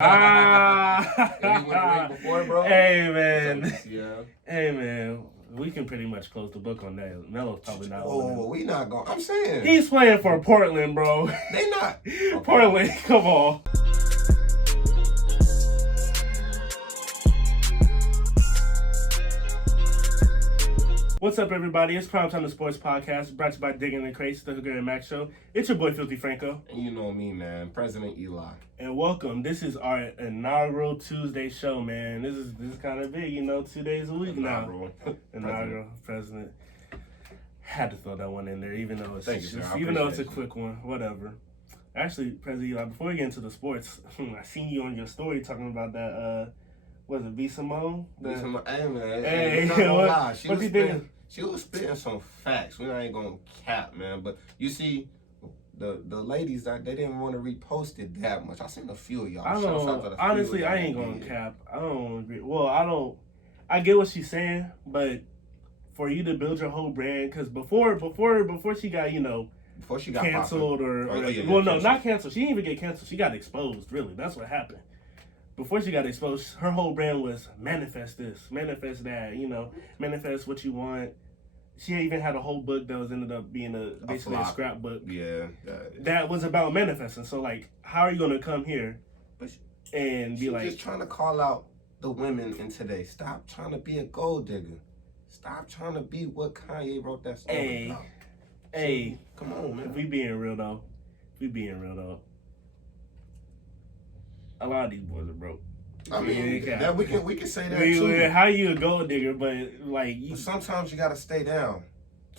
Yeah, we went away before, bro. Hey, man. So, yeah. Hey, man. We can pretty much close the book on that. Melo's probably not. Oh, we not going. I'm saying. He's playing for Portland, bro. They not. Okay. Portland, come on. What's up, everybody? It's PrimeTime Sports Podcast, brought to you by Digging the Crates, the Hooker and Max Show. It's your boy, Filthy Franco. And you know me, man. President Eli. And welcome. This is our inaugural Tuesday show, man. This is kind of big, 2 days a week now. Inaugural President. Had to throw that one in there, even though it's a quick one. Whatever. Actually, President Eli, before we get into the sports, I seen you on your story talking about that. Was it B. Simone? Hey, man. Hey, not gonna lie. She was spitting some facts. We ain't gonna cap, man. But you see, the ladies, they didn't want to repost it that much. I seen a few of y'all. Honestly, I ain't gonna cap. I don't agree. Well, I get what she's saying, but for you to build your whole brand, because before she got, before she got canceled not canceled. She didn't even get canceled. She got exposed, really. That's what happened. Before she got exposed, her whole brand was manifest this, manifest that, manifest what you want. She even had a whole book that ended up being basically a scrapbook. Yeah. That was about manifesting. So, how are you going to come here and be like... just trying to call out the women in today. Stop trying to be a gold digger. Stop trying to be what Kanye wrote that song about. Hey, come on, man. If we being real, though. A lot of these boys are broke. I mean, that we can say that too. How you a gold digger, but but sometimes you gotta stay down.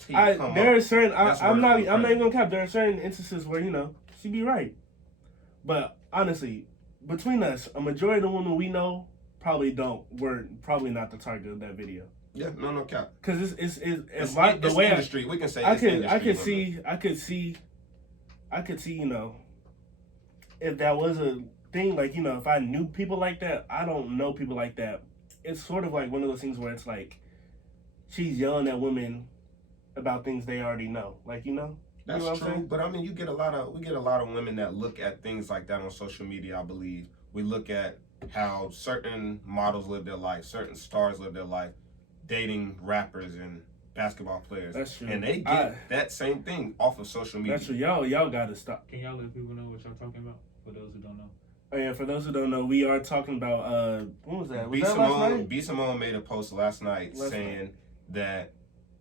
There are certain. I'm not even gonna cap. There are certain instances where she be right, but honestly, between us, a majority of the women we know were probably not the target of that video. Yeah, no cap. Because it's the way industry. We can say I could see. If that was a thing, if I knew people like that, I don't know people like that. It's sort of like one of those things where it's like she's yelling at women about things they already know. That's you know what I'm true. saying? But I mean, we get a lot of women that look at things like that on social media. I believe we look at how certain models live their life, certain stars live their life, dating rappers and basketball players. That's true. And they get that same thing off of social media. That's true. Y'all gotta stop. Can y'all let people know what y'all talking about? For those who don't know. Oh yeah, for those who don't know, we are talking about what was that? Was that last night? B. Simone made a post last night saying that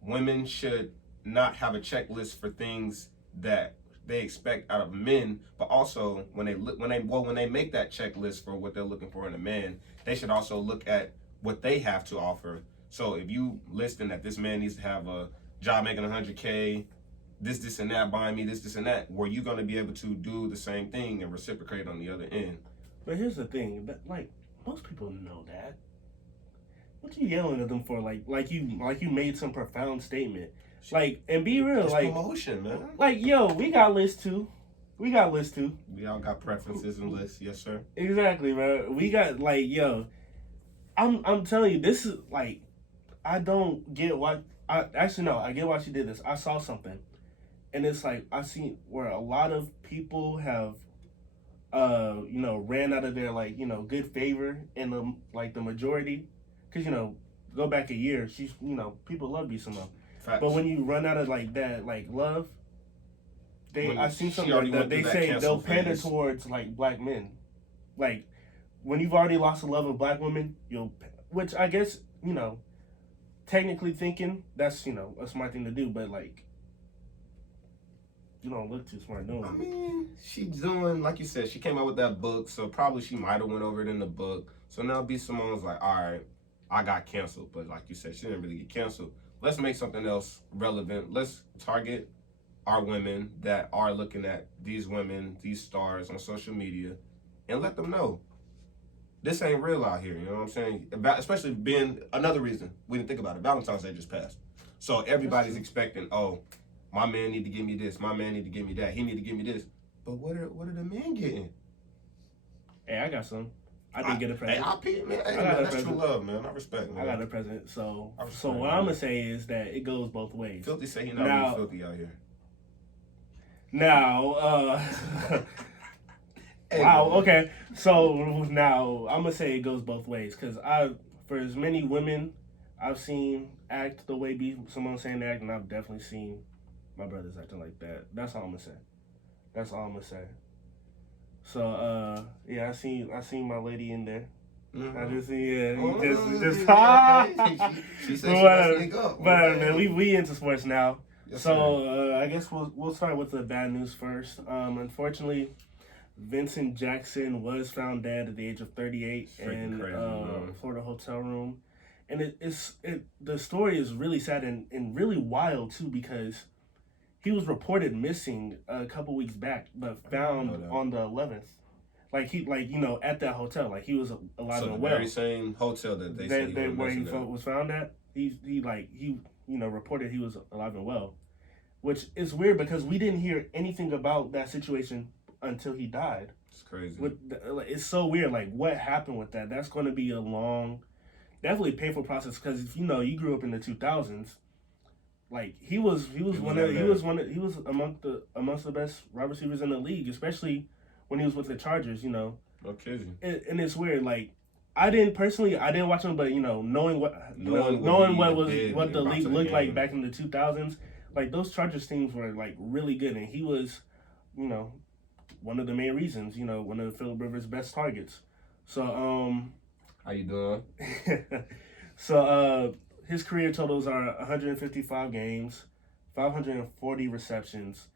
women should not have a checklist for things that they expect out of men, but also when they make that checklist for what they're looking for in a man, they should also look at what they have to offer. So if you listing that this man needs to have a job making $100K, this and that, buying me this and that, were you going to be able to do the same thing and reciprocate on the other end? But here's the thing, that most people know that. What you yelling at them for? Like you made some profound statement. And be real, it's promotion, man. Yo, we got lists too. We all got preferences and lists, yes sir. Exactly, man. We got yo. I'm telling you, this is I don't get why. I get why she did this. I saw something. And it's I see where a lot of people have, ran out of their good favor in the majority, because go back a year, she's people love B. Simone, but when you run out of that love, I seen something like that. They say they'll pander towards black men, when you've already lost the love of black women, which I guess technically thinking that's a smart thing to do, but you don't look too smart doing it. I mean, she's doing, like you said, she came out with that book, so probably she might have went over it in the book. So now B. Simone's all right, I got canceled. But like you said, she didn't really get canceled. Let's make something else relevant. Let's target our women that are looking at these women, these stars on social media, and let them know this ain't real out here. You know what I'm saying? Especially being another reason we didn't think about it. Valentine's Day just passed. So everybody's expecting, my man need to give me this. My man need to give me that. He need to give me this. But what are the men getting? Hey, I got some. I did get a present. That's true love, man. I respect, man. I got a present. So what I'm gonna say is that it goes both ways. Filthy say he not really filthy out here. Now, Hey, wow. man. Okay. So now I'm gonna say it goes both ways because for as many women I've seen act the way someone's saying they act, and I've definitely seen my brothers acting like that. That's all I'm gonna say. That's all I'm gonna say. So yeah, I seen my lady in there. Mm-hmm. I just see She said she gonna sneak up. But man, we into sports now. Yes, So I guess we'll start with the bad news first. Unfortunately, Vincent Jackson was found dead at the age of 38 in Florida hotel room, and the story is really sad and really wild too because he was reported missing a couple weeks back, but found on the 11th. Like at that hotel, like he was alive and well. So the very same hotel that they said he was found at. He reported he was alive and well, which is weird because we didn't hear anything about that situation until he died. It's crazy. It's so weird. Like what happened with that? That's going to be a long, definitely painful process because you grew up in the 2000s. Like he was amongst the best wide receivers in the league, especially when he was with the Chargers. No kidding. And it's weird. Like I didn't watch him, but knowing what the league looked like back in the 2000s, like those Chargers teams were like really good, and he was, one of the main reasons, one of Phillip Rivers' best targets. So how you doing? So his career totals are 155 games, 540 receptions,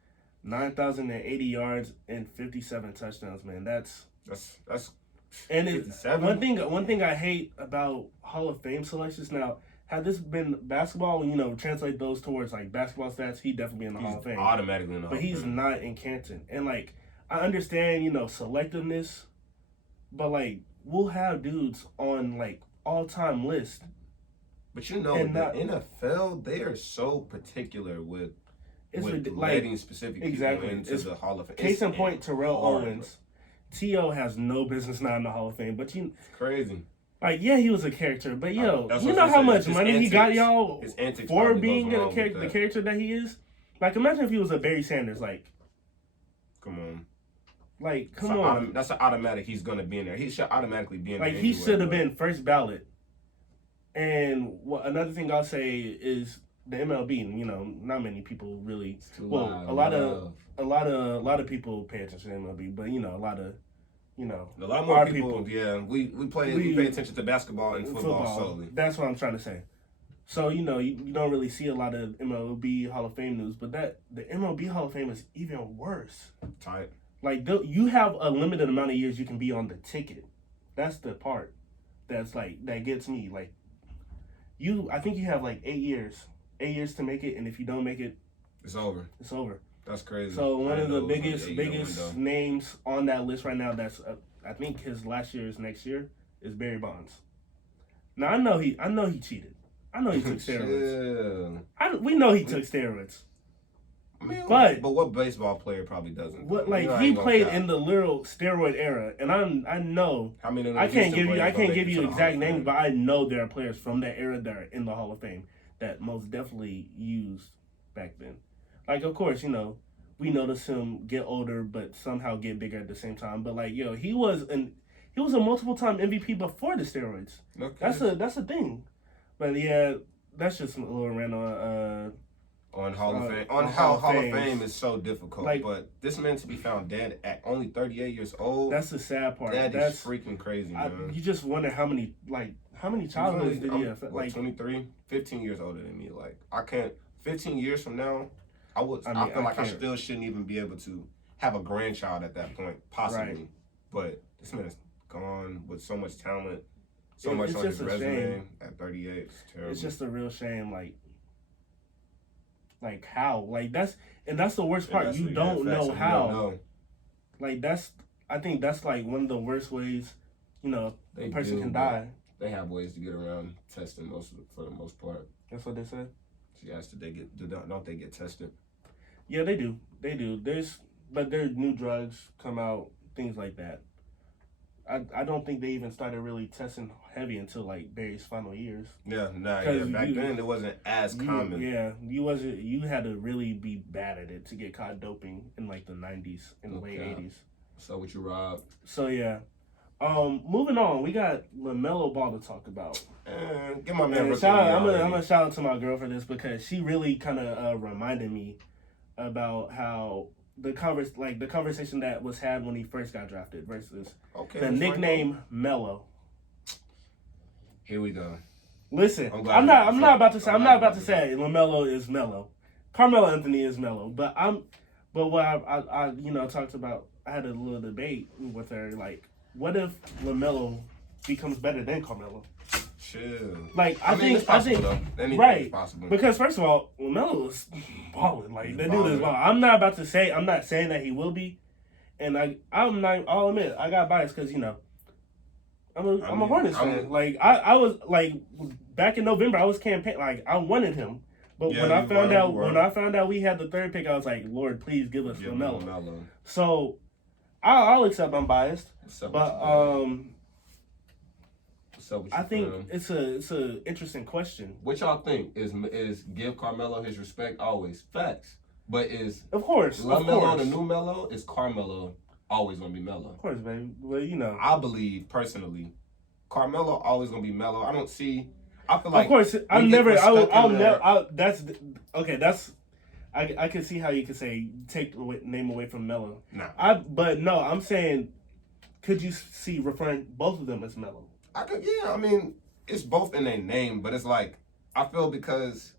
9,080 yards, and 57 touchdowns. Man, that's and one thing I hate about Hall of Fame selections now. Had this been basketball, translate those towards like basketball stats, he'd definitely be in the Hall of Fame. Automatically in the Hall of Fame. But he's not in Canton. And like I understand, selectiveness, but like we'll have dudes on like all-time lists. But the NFL, they are so particular with letting specific people into the Hall of Fame. Case in point, Terrell Owens. T.O. has no business not in the Hall of Fame, but it's crazy. Like, yeah, he was a character, but you know how much money he got y'all for being the character that he is? Like, imagine if he was a Barry Sanders, like. Come on. Like, come on. That's an automatic he's going to be in there. He should automatically be in there. Like, he should have been first ballot. And another thing I'll say is the MLB, not many people really. Well, a lot of people pay attention to MLB, but a lot more people. Yeah, we pay attention to basketball and football solely. That's what I'm trying to say. So you don't really see a lot of MLB Hall of Fame news, but the MLB Hall of Fame is even worse. Tight. Like you have a limited amount of years you can be on the ticket. That's the part that gets me. Like I think you have like 8 years to make it, and if you don't make it, it's over. It's over. That's crazy. So one of the biggest names on that list right now, that's I think his last year is next year, is Barry Bonds. Now I know he cheated. I know he took steroids. We know he took steroids. I mean, but what baseball player probably doesn't? He played in the literal steroid era, and I know. I can't give you exact names, but I know there are players from that era that are in the Hall of Fame that most definitely used back then. Like, of course, we notice him get older, but somehow get bigger at the same time. But like, he was a multiple-time MVP before the steroids. Okay. That's a thing. But yeah, that's just a little rant on Hall of Fame. On how Hall of Fame is so difficult. But this man to be found dead at only 38 years old. That's the sad part. That's freaking crazy, man. You just wonder how many childhoods did he have? Like 23, 15 years older than me. Like, I can't. 15 years from now, I feel like I still shouldn't even be able to have a grandchild at that point, possibly. Right. But this man's gone with so much talent, so much on his resume at 38. It's terrible. It's just a real shame, like how? Like that's the worst part. You don't know how. Like I think that's like one of the worst ways, a person can die. They have ways to get around testing for the most part. That's what they said. Yes, don't they get tested? Yeah, they do. There's new drugs come out, things like that. I don't think they even started really testing heavy until like Barry's final years. Yeah, back then it wasn't as common. Yeah, you had to really be bad at it to get caught doping in like the 90s and the late 80s. So with you, Rob. So yeah. Moving on, we got Lamelo Ball to talk about. Get my man. I'm gonna shout out to my girl for this because she really kind of reminded me about how the conversation that was had when he first got drafted versus the nickname Melo. Here we go. Listen, I'm not about to say Lamelo is Melo. Carmelo Anthony is Melo, but what I talked about. I had a little debate with her, like, what if Lamelo becomes better than Carmelo? Chill. Like, I think right, because first of all, Lamelo is balling. Like, the dude is balling. I'm not saying that he will be, and I'll admit I got biased because I'm a Hornets fan. Like, I was like back in November, I was campaigning, like, I wanted him. But when I found out we had the third pick, I was like, Lord, please give us Lamelo. So I'll accept I'm biased, but I think it's a interesting question. What y'all think is give Carmelo his respect always? Facts, but is of course Lamelo the new Melo? Is Carmelo always gonna be Melo? Of course, baby. Well, I believe personally, Carmelo always gonna be Melo. I don't see. I feel like of course I'll never. That's okay. That's I can see how you could say take the name away from Melo. Nah. I'm saying, could you see referring both of them as Melo? I could. Yeah, I mean, it's both in their name, but it's like I feel because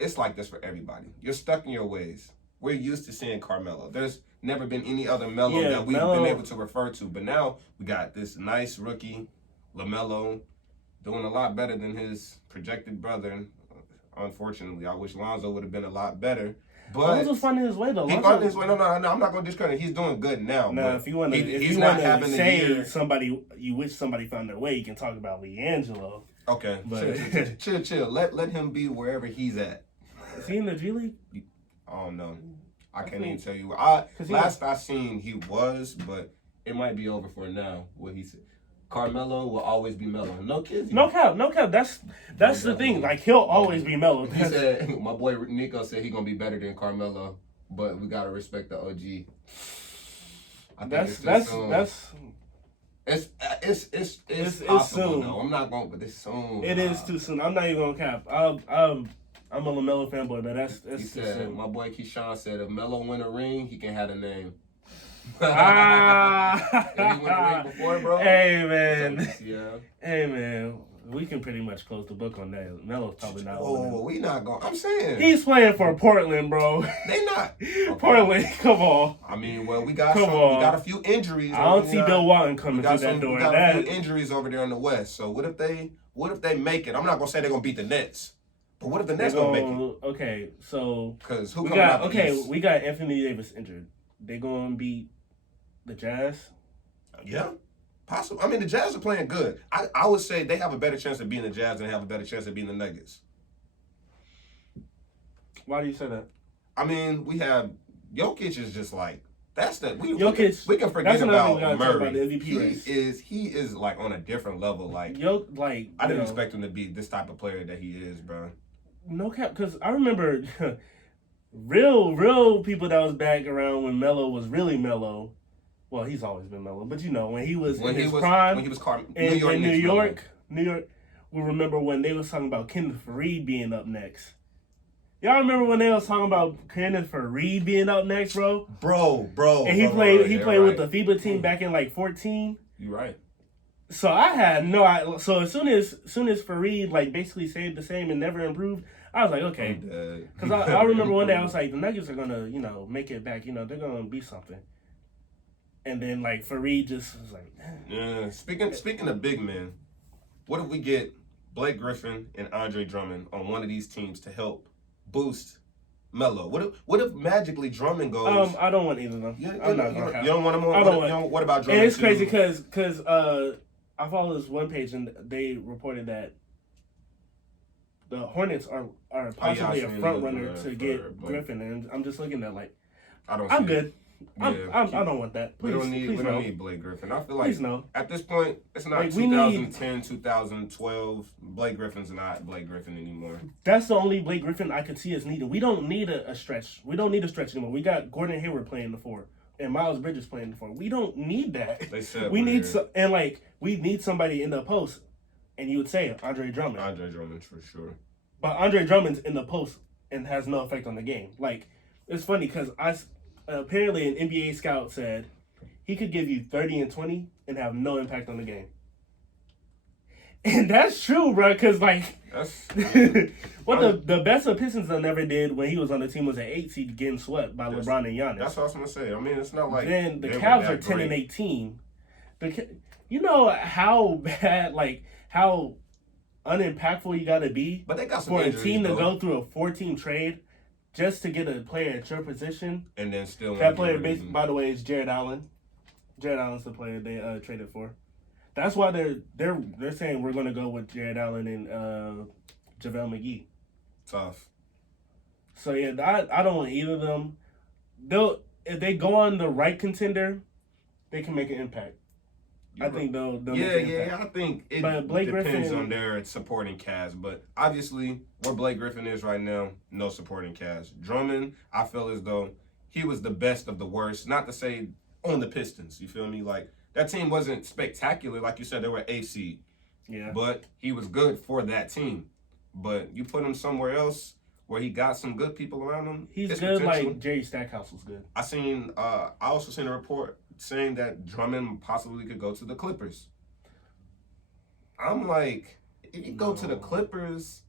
it's like this for everybody. You're stuck in your ways. We're used to seeing Carmelo. There's never been any other Melo that we've been able to refer to, but now we got this nice rookie, Lamelo, doing a lot better than his projected brother. Unfortunately, I wish Lonzo would have been a lot better. But Lonzo's finding his way though. He finding his way. No, I'm not going to discredit. He's doing good now. No, if you want to say somebody, you wish somebody found their way, you can talk about LiAngelo. Okay, but chill. Let him be wherever he's at. Is he in the G League? I don't know. I can't even tell you. Last I seen, he was, but it might be over for now. What he said. Carmelo will always be Melo. No kids. No cap. That's the thing. Like, he'll always be Melo. He said, my boy Nico said he's gonna be better than Carmelo, but we gotta respect the OG. It's possible. soon. No, I'm not going, but it's soon. It is too soon. I'm not even gonna cap. I'm a LaMelo fanboy, but that's he too said, soon. My boy Keyshawn said, if Melo win a ring, he can have a name. Did he win a ring before, bro? Hey man. Yeah. Hey man. We can pretty much close the book on that. Melo's probably not. We not going. I'm saying he's playing for Portland, bro. They not. Okay. Portland, come on. I mean, well, we got a few injuries. I don't see Bill Walton coming through that door. We got a few injuries over there in the West. So what if they make it? I'm not gonna say they're gonna beat the Nets, but what if the Nets gonna make it? Okay, so because who coming out the East? We got Anthony Davis injured. They gonna beat the Jazz? Yeah. Possible. I mean, the Jazz are playing good. I would say they have a better chance of beating the Jazz than they have a better chance of beating the Nuggets. Why do you say that? I mean, we have Jokic is just like that's the Jokic. We can forget about Murray. About the MVP race. He is like on a different level. Like I didn't expect him to be this type of player that he is, bro. No cap, because I remember real people that was back around when Melo was really Melo. Well, he's always been Melo, but when he was in his prime, when he was in New York, we remember when they was talking about Kenneth Faried being up next. Y'all remember when they was talking about Kenneth Faried being up next, bro? Bro. And he played with the FIBA team back in like 14. You right. So I had no idea. So as soon as Faried like basically stayed the same and never improved, I was like, okay. Because I remember one day I was like, the Nuggets are gonna make it back. They're gonna be something. And then like Faried just was like, yeah. Speaking of big men, what if we get Blake Griffin and Andre Drummond on one of these teams to help boost Melo? What if magically Drummond goes? I don't want either of them. You don't want them on. I don't want. What about Drummond? And it's crazy because I follow this one page and they reported that the Hornets are possibly a front runner to get Griffin, and I'm just looking at like I'm good. Yeah. I don't want that. Please, we don't need Blake Griffin. I feel like at this point, it's not like 2010, 2012. Blake Griffin's not Blake Griffin anymore. That's the only Blake Griffin I could see as needed. We don't need a stretch. We don't need a stretch anymore. We got Gordon Hayward playing the 4 and Miles Bridges playing the 4. We don't need that. They said we need we need somebody in the post, and you would say Andre Drummond. Andre Drummond for sure. But Andre Drummond's in the post and has no effect on the game. Like, it's funny because apparently an NBA scout said he could give you 30 and 20 and have no impact on the game. And that's true, bro, because, like, the best the Pistons never did when he was on the team was an 8 seed getting swept by LeBron and Giannis. That's what I was going to say. I mean, it's not like... Then the Cavs are 10 and 18. You know how bad, like, how unimpactful you got to be but they got some for injuries, a team to though. go through a 4-team trade just to get a player at your position. And then still... That player, by the way, is Jared Allen. Jared Allen's the player they traded for. That's why they're saying we're going to go with Jared Allen and JaVale McGee. Tough. So, yeah, I don't want either of them. If they go on the right contender, they can make an impact. I think they'll make an impact. I think it Blake depends Griffin, on their supporting cast. But obviously, where Blake Griffin is right now, no supporting cast. Drummond, I feel as though he was the best of the worst. Not to say on the Pistons, you feel me? Like, that team wasn't spectacular. Like you said, they were 8 seed. Yeah. But he was good for that team. But you put him somewhere else where he got some good people around him. He's good potential. like Jerry Stackhouse was good. I also seen a report saying that Drummond possibly could go to the Clippers. I'm like, if you go to the Clippers,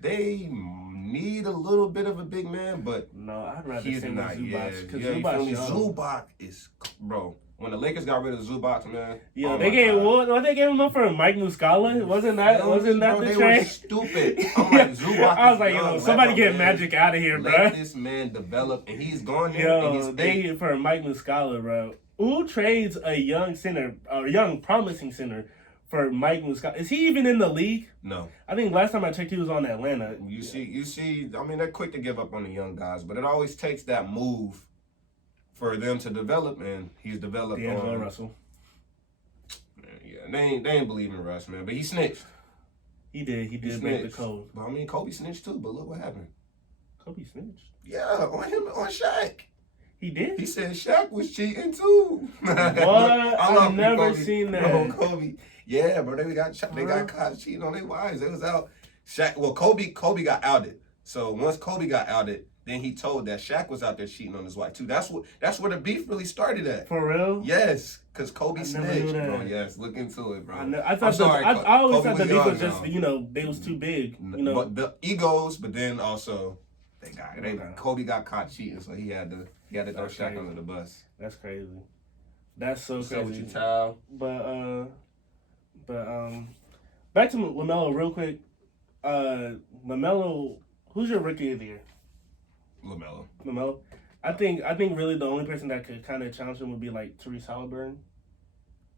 they need a little bit of a big man, but no, I'd rather he's stay with not. Zubac. Zubac is, bro. When the Lakers got rid of Zubac, man. Yeah, they gave him up for Mike Muscala. Wasn't that the they trade? Were stupid. I'm like, Zubac. I was like, somebody get Magic out of here, bro. Let this man develop, and he's gone there. And he's they for Mike Muscala, bro. Who trades a young center, a young promising center, for Mike Muscala? Is he even in the league? No. I think last time I checked, he was on Atlanta. You see. I mean, they're quick to give up on the young guys, but it always takes that move for them to develop, and he's developed D'Angelo Russell. Man, yeah, they ain't believe in Russ, man, but he snitched. He did break the code. But I mean, Kobe snitched too, but look what happened. Kobe snitched? Yeah, on Shaq. He did? He said Shaq was cheating too. What? I've never seen that. Bro, Kobe. Yeah, bro, they got caught cheating on their wives. They was out. Kobe got outed. So once Kobe got outed, then he told that Shaq was out there cheating on his wife too. That's where the beef really started at. For real? Yes, because Kobe snitched, bro. Yes, look into it, bro. I always thought the beef was just they was too big. But the egos, but then also Kobe got caught cheating, so he had to throw Shaq under the bus. That's crazy. That's so crazy. With your towel. But back to LaMelo real quick. LaMelo, who's your rookie of the year? LaMelo. I think really the only person that could kind of challenge him would be like Tyrese Halliburton.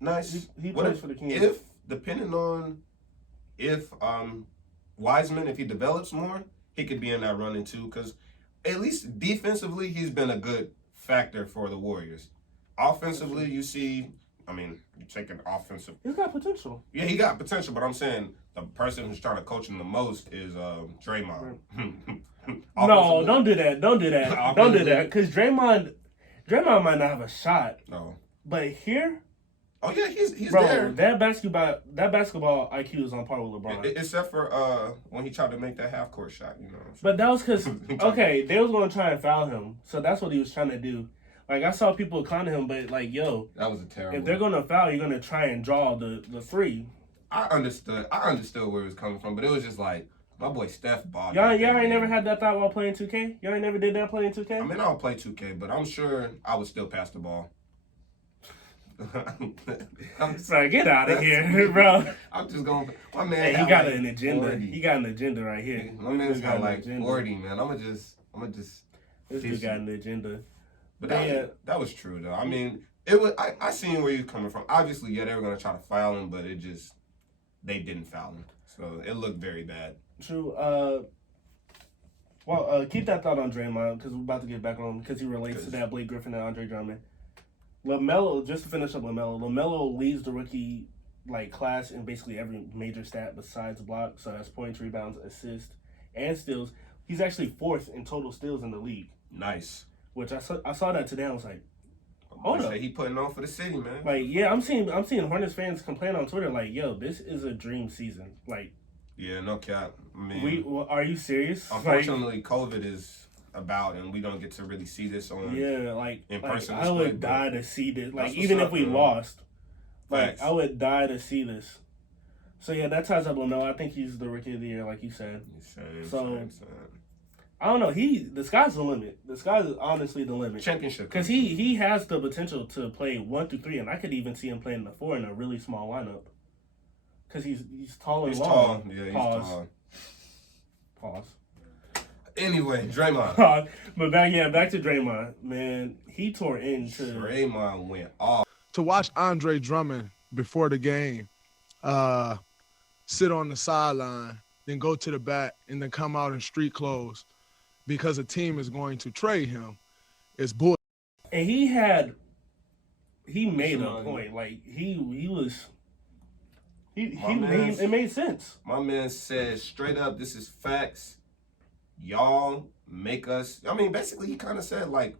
Nice. He plays for the Kings. Depending on if Wiseman, if he develops more, he could be in that running too. Because at least defensively, he's been a good factor for the Warriors. Offensively, you see, I mean, you take an offensive. He's got potential. Yeah, he got potential, but I'm saying the person who's trying to coach him the most is Draymond. No, don't do that. Don't do that. Because Draymond might not have a shot. No. But here. Oh yeah, he's bro, there. That basketball IQ is on par with LeBron. Except for when he tried to make that half court shot, But that was because they was gonna try and foul him, so that's what he was trying to do. Like, I saw people clowning him, but like, yo, that was a terrible. If they're gonna foul, you're gonna try and draw the three. I understood where it was coming from, but it was just like my boy Steph balled. Y'all ain't never had that thought while playing 2K? Y'all ain't never did that playing 2K? I mean, I don't play 2K, but I'm sure I would still pass the ball. Sorry, get out of here, bro. I'm just going. My man, hey, he got an agenda. 40. He got an agenda right here. My man's got like 40, man. I'm gonna just. This dude got an agenda. But that was true though. I mean, it was. I seen where he was coming from. Obviously, yeah, they were gonna try to foul him, but they didn't foul him, so it looked very bad. True. Keep that thought on Draymond because we're about to get back on because he relates to that Blake Griffin and Andre Drummond. LaMelo, just to finish up LaMelo leads the rookie class in basically every major stat besides block. So that's points, rebounds, assists, and steals. He's actually fourth in total steals in the league. Nice. Which I saw that today. I was like, hold up. He putting on for the city, man. Like, yeah, I'm seeing Hornets fans complain on Twitter like, yo, this is a dream season. Like, yeah, no cap. I mean, are you serious? Unfortunately, COVID is about, and we don't get to really see this on. Yeah, like in person. I would die to see this. Like, even even if we lost, like Facts. I would die to see this. So yeah, that ties up Lamelo. I think he's the rookie of the year, like you said. Same. I don't know. The sky's the limit. The sky's honestly the limit. Championship. Because he has the potential to play 1 through 3, and I could even see him playing the 4 in a really small lineup. Because he's tall and long. Tall. Yeah, he's tall. Pause. Anyway, Draymond. But back to Draymond. Man, he tore into. Draymond went off. To watch Andre Drummond before the game sit on the sideline, then go to the back, and then come out in street clothes because a team is going to trade him is bull. And he made a point. Like, it made sense. My man said straight up, this is facts. Y'all make us. I mean, basically, he kind of said, like,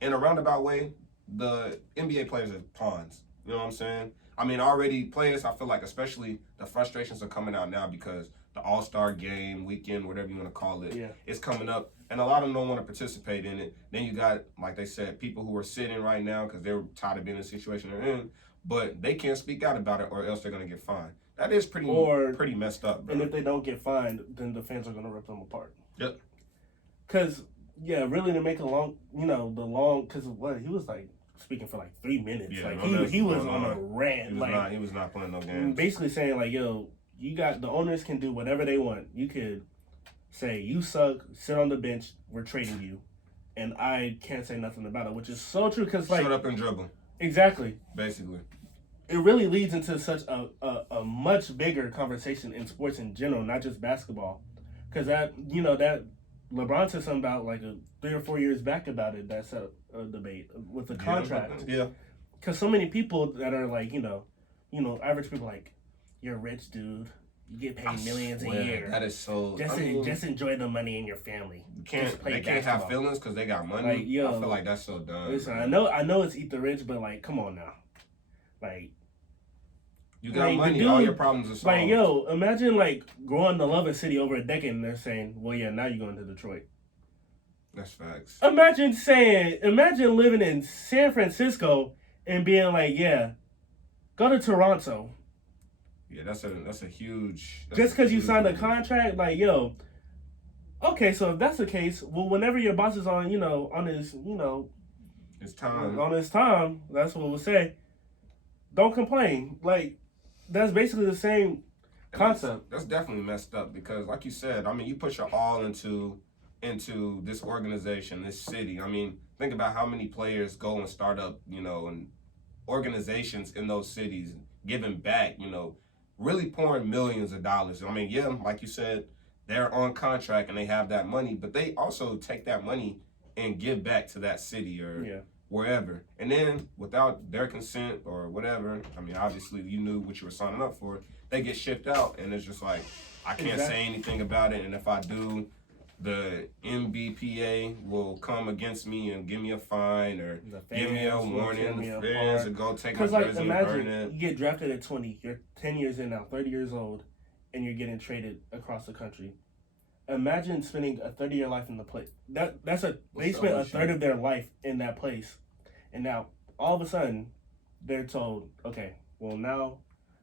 in a roundabout way, the NBA players are pawns. You know what I'm saying? I mean, already players, I feel like, especially the frustrations are coming out now because the All-Star game, weekend, whatever you want to call it, is coming up. And a lot of them don't want to participate in it. Then you got, like they said, people who are sitting right now because they're tired of being in the situation they're in, but they can't speak out about it or else they're going to get fined. That is pretty messed up, bro. And if they don't get fined, then the fans are going to rip them apart. Yep. Because, really to make a long, because what, he was like, speaking for like 3 minutes. Yeah, like he was on a rant. He was not playing no games. Basically saying like, yo, the owners can do whatever they want. You could say you suck, sit on the bench, we're trading you, and I can't say nothing about it, which is so true. Because like, shut up and dribble. Exactly. Basically, it really leads into such a much bigger conversation in sports in general, not just basketball. Because that LeBron said something about like 3 or 4 years back about it. That's a debate with the contract. Yeah. Because so many people that are like, average people like, you're a rich dude. You get paid millions a year. That is so. Just enjoy the money in your family. They can't have feelings because they got money. Like, yo, I feel like that's so dumb. Listen, I know it's eat the rich, but like, come on now, like. You got money, all your problems are solved. Like, yo, imagine like growing to love a city over a decade and they're saying, well, yeah, now you're going to Detroit. That's facts. Imagine living in San Francisco and being like, yeah, go to Toronto. Yeah, that's a huge. Just because you signed a contract, like, yo, okay, so if that's the case, well, whenever your boss is on, on his, his time. On his time, that's what we'll say. Don't complain. Like, that's basically the same concept. That's definitely messed up because, like you said, I mean, you put your all into this organization, this city. I mean, think about how many players go and start up, and organizations in those cities, giving back, really pouring millions of dollars. I mean, yeah, like you said, they're on contract and they have that money, but they also take that money and give back to that city or wherever. And then without their consent or whatever, I mean, obviously you knew what you were signing up for, they get shipped out and it's just like, I can't say anything about it. And if I do, the MBPA will come against me and give me a fine or give me a warning. The fans will go take my jersey and burn it. You get drafted at 20, you're 10 years in now, 30 years old, and you're getting traded across the country. Imagine spending a 30-year life in the place. They spent a third of their life in that place. And now, all of a sudden, they're told, okay, well, now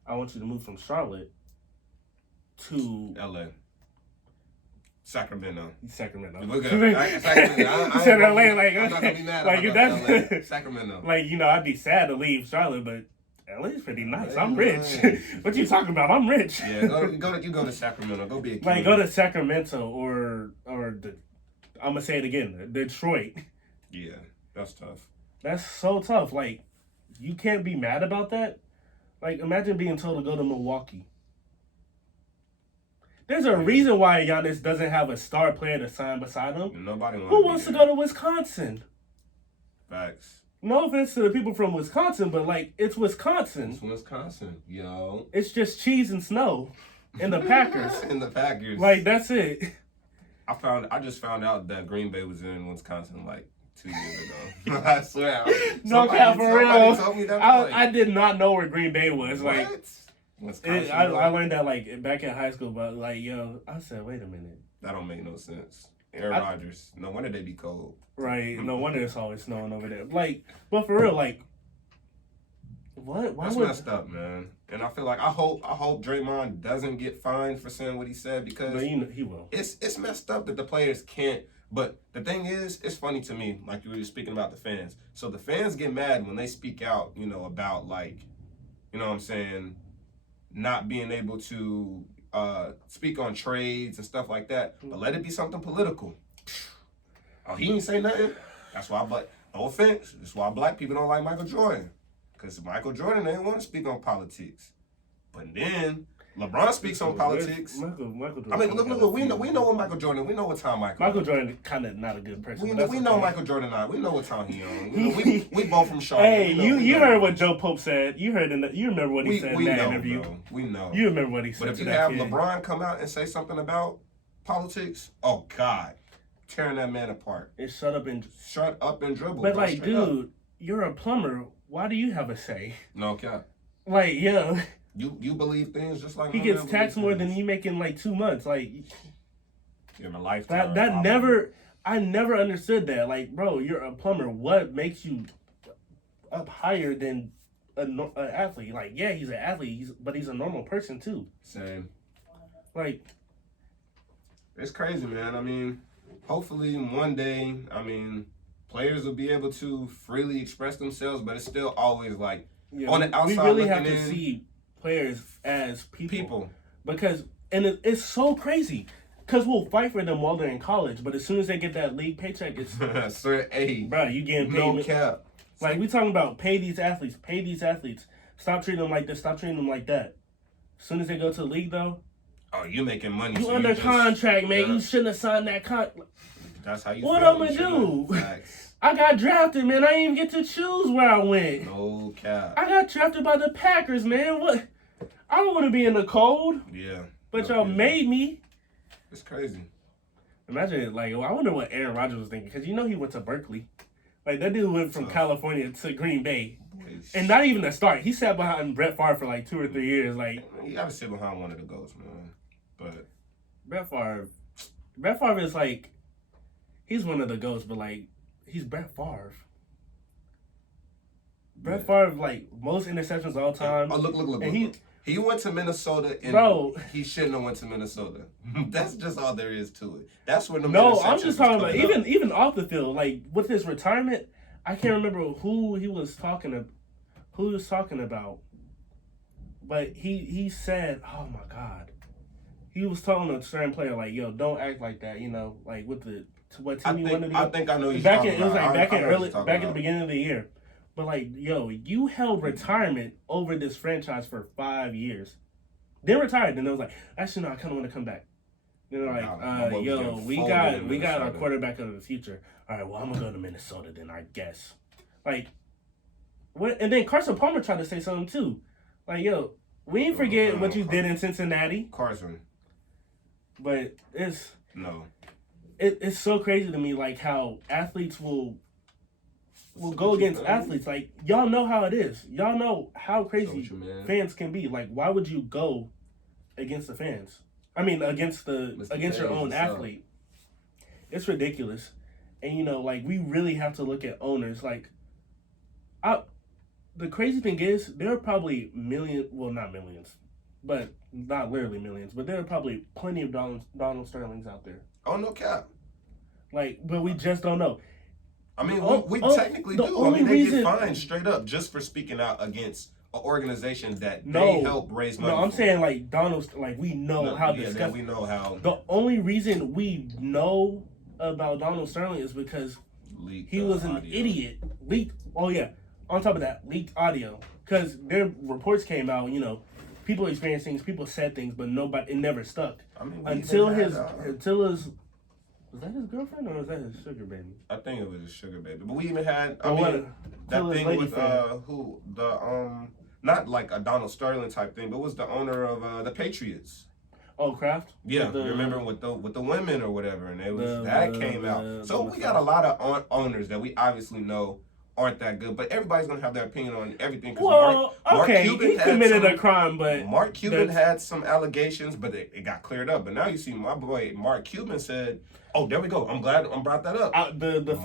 I want you to move from Charlotte to LA. Sacramento. Sacramento. Look at Sacramento. You said LA, like, I'm not gonna be mad like about LA. Sacramento. Like, I'd be sad to leave Charlotte, but LA's pretty nice. I'm rich. What you talking about? I'm rich. Yeah, you go to Sacramento. Go be a king. Like, go to Sacramento or I'm gonna say it again, Detroit. Yeah, that's tough. That's so tough. Like, you can't be mad about that. Like, imagine being told to go to Milwaukee. There's a reason why Giannis doesn't have a star player to sign beside him. Nobody wants to go to Wisconsin? Facts. No offense to the people from Wisconsin, but like, it's Wisconsin. It's Wisconsin, yo. It's just cheese and snow, and the Packers. And the Packers. Like, that's it. I just found out that Green Bay was in Wisconsin like 2 years ago. I swear. No cap, for real. Told me that, I did not know where Green Bay was. What? Like, I learned that like back in high school, but like, yo, I said, wait a minute. That don't make no sense. Aaron Rodgers. No wonder they be cold. Right. No wonder it's always snowing over there. Like, but for real, like, what? Why That's would... messed up, man. And I feel like I hope Draymond doesn't get fined for saying what he said because But he will. It's messed up that the players can't. But the thing is, it's funny to me, like you were speaking about the fans. So the fans get mad when they speak out, you know, about like, you know what I'm saying, not being able to speak on trades and stuff like that. But let it be something political. Oh, he didn't say nothing. That's why, but no offense, that's why black people don't like Michael Jordan. Because Michael Jordan didn't want to speak on politics. But then LeBron speaks on politics. Michael Jordan. I mean, look, we know what Michael Jordan. We know what time Michael Jordan kind of not a good person. We know Michael Jordan. We know what time he on. You know, we both from Charlotte. Hey, you heard what Joe Pope said. You remember what he said in that interview. Bro. We know. You remember what he said. But if you have LeBron come out and say something about politics, oh God, tearing that man apart. And shut up and dribble. But like, dude, you're a plumber. Why do you have a say? No cap. Like, yo. You believe things just like he gets taxed more than you make in like 2 months. Like, in a lifetime. I never understood that. Like, bro, you're a plumber. What makes you up higher than an athlete? Like, yeah, he's an athlete, but he's a normal person too. Same. Like, it's crazy, man. I mean, hopefully one day, players will be able to freely express themselves, but it's still always like on the outside. We really have to see players as people. Because it's so crazy. Because we'll fight for them while they're in college, but as soon as they get that league paycheck, it's Sir, hey, bro, you getting paid. No cap. Like, we talking about pay these athletes. Stop treating them like this. Stop treating them like that. As soon as they go to the league, though, oh, you making money. You under contract, man. You shouldn't have signed that contract. That's how you. What I'm gonna do? I got drafted, man. I didn't even get to choose where I went. No cap. I got drafted by the Packers, man. What? I don't want to be in the cold. Yeah. But y'all made me. It's crazy. Imagine, like, I wonder what Aaron Rodgers was thinking. Because you know he went to Berkeley. Like, that dude went from California to Green Bay. And not even a start. He sat behind Brett Favre for like 2 or 3 years. Like, you got to sit behind one of the GOATs, man. But Brett Favre is like, he's one of the GOATs, but like, he's Brett Favre. Brett Favre, like, most interceptions of all time. Oh, look. And he went to Minnesota, and he shouldn't have went to Minnesota. That's just all there is to it. That's where the I'm just talking about even off the field, like with his retirement. I can't remember who he was talking about, but he said, "Oh my God," he was telling a certain player like, "Yo, don't act like that," you know, like with what team you wanted to go. I think I know. Back at the beginning of the year. But, like, yo, you held retirement over this franchise for 5 years. Then retired. Then it was like, actually, no, I kind of want to come back. Then they're like, yo, we got our quarterback of the future. All right, well, I'm going to go to Minnesota then, I guess. Like, what? And then Carson Palmer tried to say something, too. Like, yo, we ain't forget what you did in Cincinnati. Carson. But it's so crazy to me, like, how athletes will go against athletes. Like, y'all know how it is. Y'all know how crazy fans can be. Like, why would you go against the fans? I mean, against your own athlete. It's ridiculous. And, you know, like, we really have to look at owners. Like, the crazy thing is, there are probably not millions, but not literally millions, but there are probably plenty of Donald Sterlings out there. Oh, no cap. Like, but we just don't know. I mean, we technically do. I mean, they get fined straight up just for speaking out against an organization that they help raise money. No, I'm saying like we know how disgusting. We know how. The only reason we know about Donald Sterling is because he was an idiot. Leaked. Oh yeah. On top of that, leaked audio because their reports came out. You know, people experienced things, people said things, but it never stuck. I mean, until his. Was that his girlfriend or was that his sugar baby? I think it was his sugar baby. But we even had that thing with not like a Donald Sterling type thing, but was the owner of the Patriots. Oh, Kraft. Yeah, The, you remember with the women or whatever, and it was came out. the So we got a lot of owners that we obviously know aren't that good, but everybody's gonna have their opinion on everything. Well, Mark okay, Cuban he committed a crime, but Mark Cuban had some allegations, but it got cleared up. But now you see my boy Mark Cuban said, "Oh, there we go. I'm glad I brought that up." The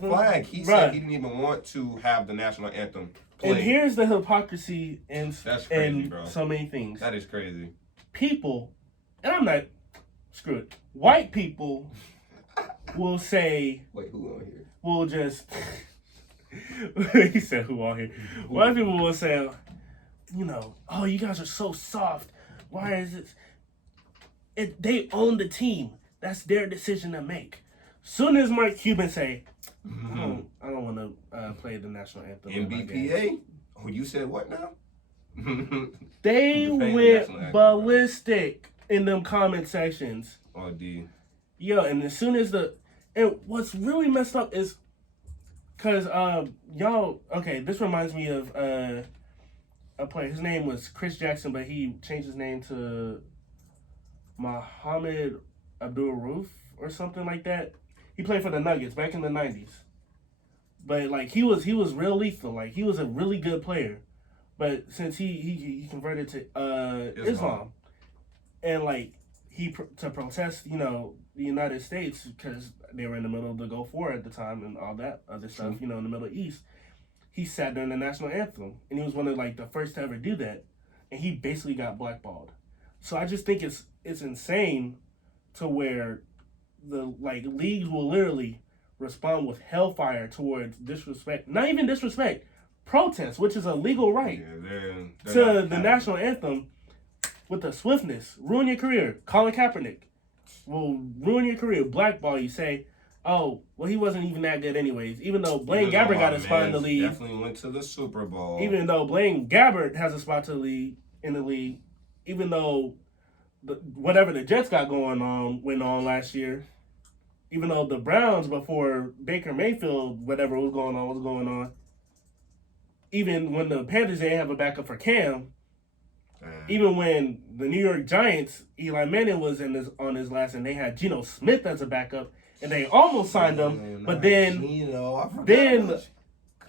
flag. He said he didn't even want to have the national anthem played. And here's the hypocrisy in crazy, bro. So many things. That is crazy. People, and I'm not. Screw it. White people will say. Wait, who on here? Will just. He said, "Who on here?" White people will say, "Oh, you guys are so soft. Why is it? They own the team. That's their decision to make." Soon as Mark Cuban say, "I don't want to play the national anthem." MBPA? Oh, you said what now? They went ballistic in them comment sections. Oh, D. Yo, and as soon as and what's really messed up is. Cause y'all, okay, this reminds me of a player. His name was Chris Jackson, but he changed his name to Muhammad Abdul-Rauf or something like that. He played for the Nuggets back in the 90s. But like he was real lethal. Like he was a really good player. But since he converted to Islam, and like to protest, the United States, because they were in the middle of the Gulf War at the time and all that other stuff, in the Middle East. He sat during the national anthem, and he was one of like the first to ever do that, and he basically got blackballed. So I just think it's insane to where the leagues will literally respond with hellfire towards disrespect, not even disrespect, protest, which is a legal right, to the national anthem with the swiftness. Ruin your career. Colin Kaepernick will ruin your career, blackball you, say, "Oh, well, he wasn't even that good anyways." Even though Blaine Gabbert got a spot in the league. Definitely went to the Super Bowl. Even though Blaine Gabbert has a spot in the league, even though whatever the Jets got went on last year, even though the Browns before Baker Mayfield, whatever was going on, even when the Panthers didn't have a backup for Cam, even when the New York Giants, Eli Manning was on his last, and they had Geno Smith as a backup, and they almost signed him, but then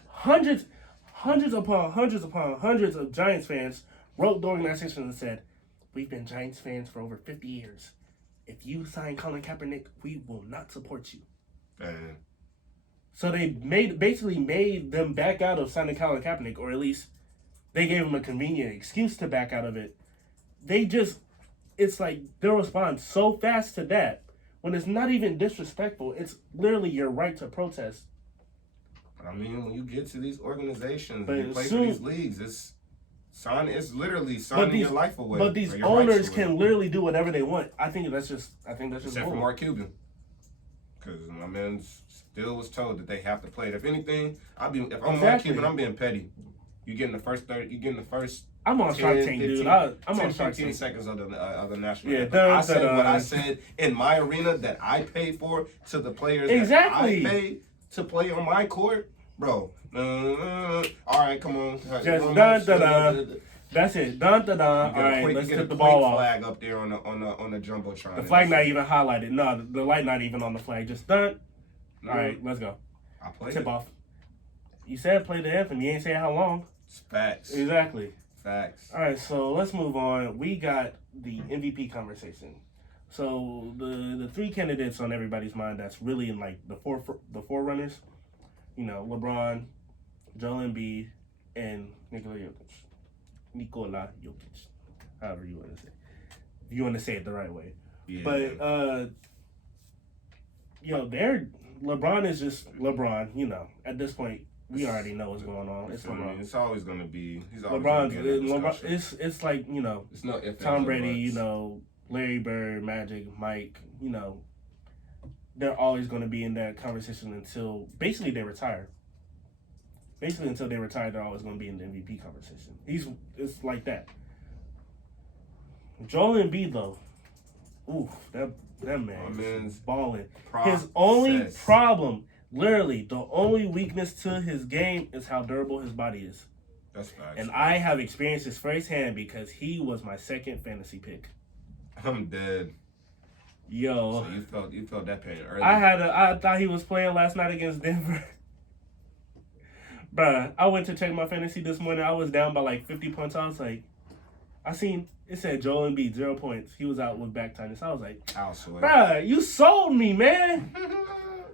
hundreds upon hundreds of Giants fans wrote the organization and said, "We've been Giants fans for over 50 years. If you sign Colin Kaepernick, we will not support you." So they basically made them back out of signing Colin Kaepernick, or at least they gave him a convenient excuse to back out of it. It's like they'll respond so fast to that when it's not even disrespectful. It's literally your right to protest. But I mean, when you get to these organizations but and you play for these leagues, it's literally signing your life away. But these owners can literally do whatever they want. I think that's just except for Mark Cuban, because my man still was told that they have to play it. If anything, if I'm Mark Cuban, I'm being petty. You getting the first 30. You getting the first. I'm on Shark Tank, dude. I'm on Shark 15 Tank. seconds of the national. Yeah, I said what I said in my arena that I paid for to the players that I paid to play on my court, bro. All right, come on. Just dun. That's it. Dun. All right, let's get the ball off. Flag up there on the jumbotron. The flag not even highlighted. No, the light not even on the flag. Just dun. All right, let's go. I played Tip off. You said play the anthem. You ain't say how long. It's facts. Exactly. Facts. All right, so let's move on. We got the MVP conversation. So the three candidates on everybody's mind that's really in like the forerunners, LeBron, Joel Embiid, and Nikola Jokic. However you want to say it. If you want to say it the right way. Yeah. But LeBron is just LeBron, at this point. We already know what's going on. It's LeBron. It's always going to be. He's always LeBron. It's like It's no Tom Brady. Larry Bird, Magic, Mike. They're always going to be in that conversation until basically they retire. Basically until they retire, they're always going to be in the MVP conversation. It's like that. Joel Embiid though, oof, that man is balling. His only problem. Literally, the only weakness to his game is how durable his body is. That's facts. And I have experienced this firsthand because he was my second fantasy pick. I'm dead. Yo. So you felt that pain early. I thought he was playing last night against Denver. Bruh, I went to check my fantasy this morning. I was down by like 50 points. I was like, I seen it said Joel Embiid 0 points. He was out with back tightness. I was like, bruh, you sold me, man.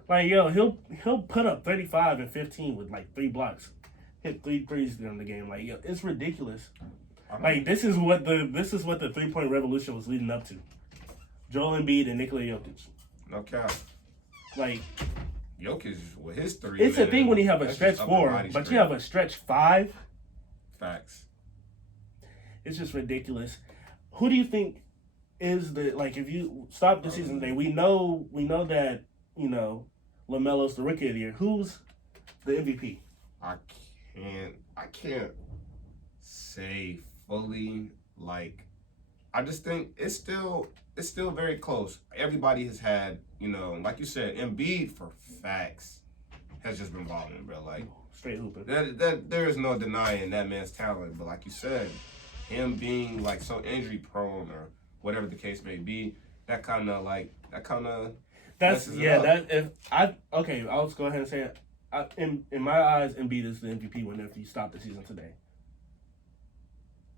Like, yo, he'll put up 35 and 15 with like 3 blocks, hit 3 threes during the game. Like, yo, it's ridiculous. Like, this is what the 3-point revolution was leading up to. Joel Embiid and Nikola Jokic. No cap. Like, Jokic with his 3. It's a thing when you have a stretch 4, but you have a stretch 5. Facts. It's just ridiculous. Who do you think is the, like, if you stop the season today, we know that, you know, LaMelo's the rookie of the year. Who's the MVP? I can't say fully. Like, I just think it's still very close. Everybody has had, you know, like you said, Embiid for facts has just been balling, bro. Like, straight hooping. There is no denying that man's talent. But like you said, him being like so injury prone or whatever the case may be, I'll just go ahead and say it. In my eyes, Embiid is the MVP winner if you stop the season today.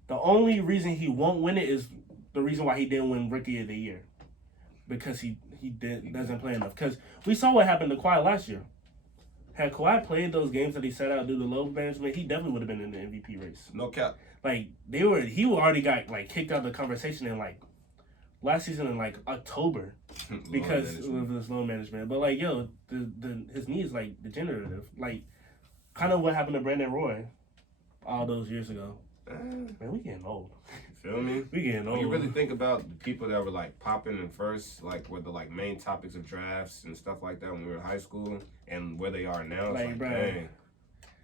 The only reason he won't win it is the reason why he didn't win Rookie of the Year, because he doesn't play enough. Because we saw what happened to Kawhi last year. Had Kawhi played those games that he set out due to load management, he definitely would have been in the MVP race. No cap. Like, he already got like kicked out of the conversation in like last season in like October because of this load management. But like, yo, his knee is like degenerative. Like, kind of what happened to Brandon Roy all those years ago. Man, we getting old. Feel me? We getting old. When you really think about the people that were like popping in first, like were the like main topics of drafts and stuff like that when we were in high school, and where they are now, it's like dang.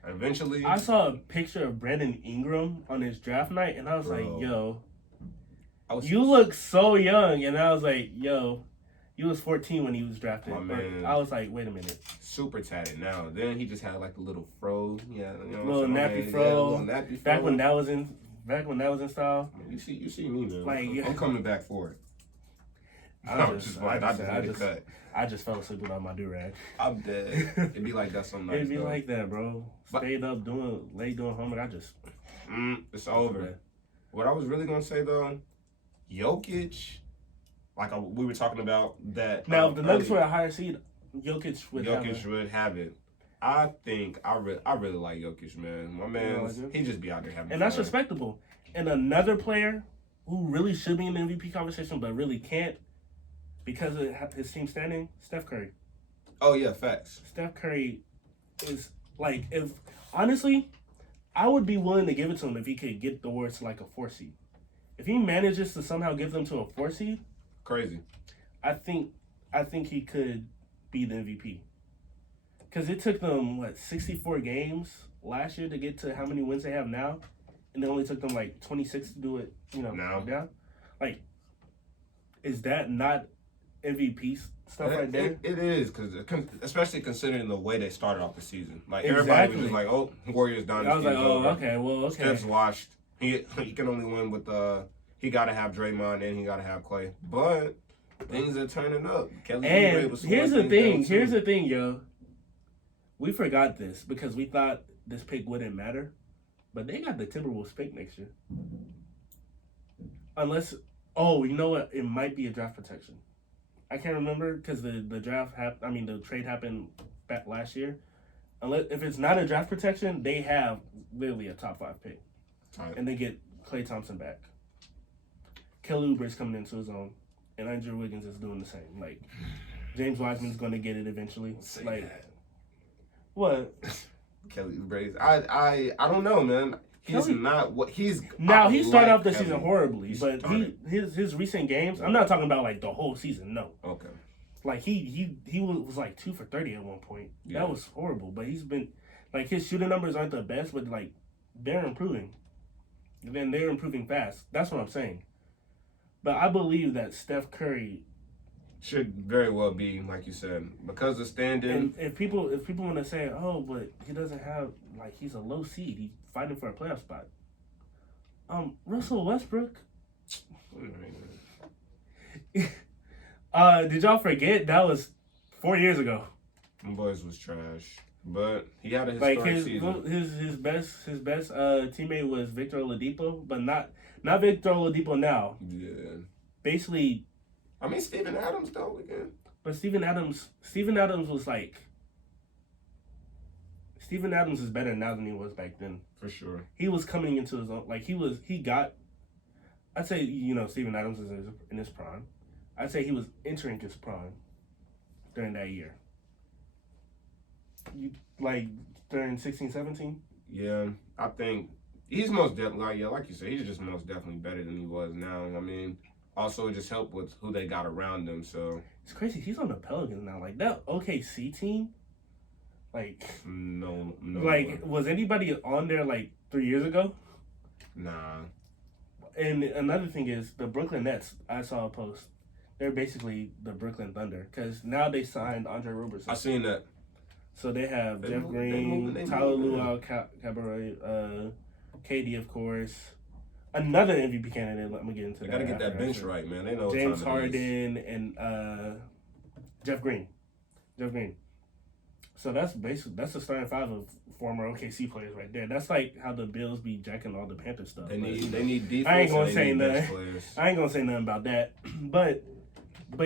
Eventually, I saw a picture of Brandon Ingram on his draft night, and I was like, yo, you look so young. And I was like, yo, he was 14 when he was drafted. I was like, wait a minute. Super tatted now. Then he just had like a little fro. Yeah, you know, little nappy fro. Back when that was in style. You see me, man. Like, I'm coming back for it. I just fell asleep without my do-rag. I'm dead. It'd be like that some nights. It'd be like that, bro. Stayed up doing homework. It's over. What I was really gonna say though, Jokic, like we were talking about that. Now, if the Nuggets were a higher seed, Jokic would have it. I think I really like Jokic, man. My man, he just be out there having fun. And that's respectable. And another player who really should be in the MVP conversation but really can't because of his team standing, Steph Curry. Oh yeah, facts. Steph Curry is like, if honestly, I would be willing to give it to him if he could get the Warriors to like a 4 seed. If he manages to somehow get them to a 4 seed, crazy. I think he could be the MVP. Because it took them 64 games last year to get to how many wins they have now, and it only took them like 26 to do it. Now. Like, is that not MVP stuff right there? It is, because especially considering the way they started off the season. Like everybody was just like, "Oh, Warriors done." I was like, "Oh, okay, well, okay." Steph's washed. He can only win with he got to have Draymond and he got to have Clay. But things are turning up. And here's the thing, yo. We forgot this because we thought this pick wouldn't matter, but they got the Timberwolves pick next year. Unless, you know what? It might be a draft protection. I can't remember because the trade happened back last year. Unless if it's not a draft protection, they have literally a top 5 pick, and they get Klay Thompson back. Kelly Oubre's coming into his own, and Andrew Wiggins is doing the same. Like, James Wiseman's going to get it eventually. What? Kelly Oubre. I don't know, man. He's not what he's. Now he started off the season horribly, but his recent games. I'm not talking about like the whole season. No. Okay. Like he was like 2 for 30 at one point. Yeah. That was horrible. But he's been like his shooting numbers aren't the best, but like they're improving. And then they're improving fast. That's what I'm saying. But I believe that Steph Curry should very well be, like you said, because of standing. And if people want to say, oh, but he doesn't have, like, he's a low seed, he's fighting for a playoff spot. Russell Westbrook. Did y'all forget that was 4 years ago? Them boys was trash, but he had a Like historic season. his best teammate was Victor Oladipo, but not Victor Oladipo now. Yeah. Basically, I mean Steven Adams though again. but Steven Adams was like. Steven Adams is better now than he was back then. For sure. He was coming into his own. Like I'd say Steven Adams is in his prime. I'd say he was entering his prime during that year. Like during 16-17? Yeah, I think he's most definitely, like you said, he's just most definitely better than he was now. I mean, also it just helped with who they got around him, so. It's crazy. He's on the Pelicans now. Like, that OKC team, like. No. Like, was anybody on there, like, 3 years ago? Nah. And another thing is, the Brooklyn Nets, I saw a post. They're basically the Brooklyn Thunder, because now they signed Andre Roberson. I seen that. So they have They Jeff move- Green, they move, Tyler man. Luau, Cabaret, KD, of course. Another MVP candidate. Let me get into They that. gotta get that after, bench actually. right, man. They know what James time it is. Harden and Jeff Green. So that's the starting five of former OKC players right there. That's like how the Bills be jacking all the Panther stuff. They but need defense. I ain't gonna and they say need bench nothing. players. I ain't gonna say nothing about that. But